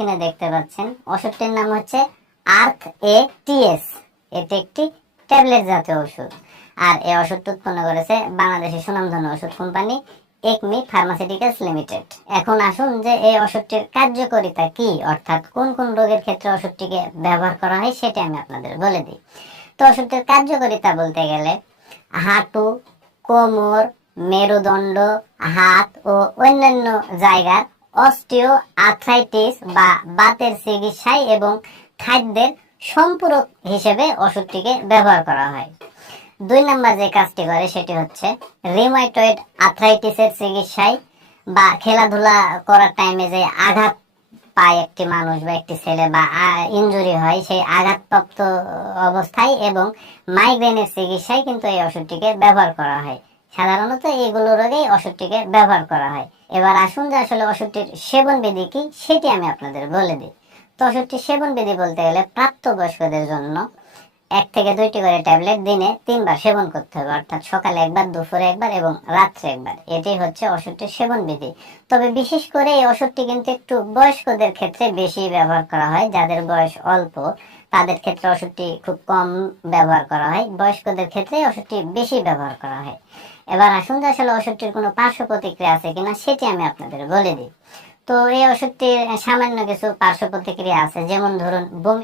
স্ক্রিনে দেখতে পাচ্ছেন ওষুধটির নাম হচ্ছে ARC-A-TS। এটি একটি ট্যাবলেট জাতীয় ওষুধ, আর এই ওষুধটি উৎপন্ন করেছে বাংলাদেশের সুনামধন্য ওষুধ কোম্পানি একমি ফার্মাসিউটিক্যালস লিমিটেড। এখন আসুন যে এই ওষুধটির কার্যকারিতা কি, অর্থাৎ কোন কোন রোগের ক্ষেত্রে ওষুধটিকে ব্যবহার করা হয় সেটা আমি আপনাদের বলে দিই। তো ওষুধটির কার্যকারিতা বলতে গেলে হাঁটু, কোমর, মেরুদণ্ড, হাত ও অন্যান্য জায়গার অস্টিও আর্থ্রাইটিস বা বাতের চিকিৎসায় এবং খাদ্যের সম্পূরক হিসেবে ওষুধটিকে ব্যবহার করা হয়। 2 নম্বর যে কাজটি করে সেটি হচ্ছে রিউমাটয়েড আর্থ্রাইটিসের চিকিৎসায় বা খেলাধুলা করার টাইমে যে আঘাত পায় একটি মানুষ বা একটি ছেলে বা ইনজুরি হয়, সেই আঘাতপ্রাপ্ত অবস্থায় এবং মাইগ্রেনের চিকিৎসায় কিন্তু এই ওষুধটিকে ব্যবহার করা হয়। সাধারণত এইগুলো রোগেই ওষুধটিকে ব্যবহার করা হয়। এবার আসুন যে আসলে ওষুধটির সেবন বিধি কি সেটি আমি আপনাদের বলে দিই। তো ওষুধটির সেবন বিধি বলতে গেলে প্রাপ্তবয়স্কদের জন্য 1 থেকে 2টি করে ট্যাবলেট দিনে 3 বার সেবন করতে হবে, অর্থাৎ সকালে একবার, দুপুরে একবার এবং রাত্রে একবার। এটি হচ্ছে ওষুধটির সেবন বিধি। তবে বিশেষ করে এই ওষুধটি কিন্তু একটু বয়স্কদের ক্ষেত্রে বেশি ব্যবহার করা হয়। যাদের বয়স অল্প তাদের ক্ষেত্রে ওষুধটি খুব কম ব্যবহার করা হয়, বয়স্কদের ক্ষেত্রে ওষুধটি বেশি ব্যবহার করা হয়। এবার আসুন যে আসলে ওষুধটির কোনো পার্শ্ব প্রতিক্রিয়া আছে কিনা সেটি আমি আপনাদের বলে দিই। তো এই ওষুধটির সামান্য কিছু পার্শ্ব প্রতিক্রিয়া আছে, যেমন ধরুন বমি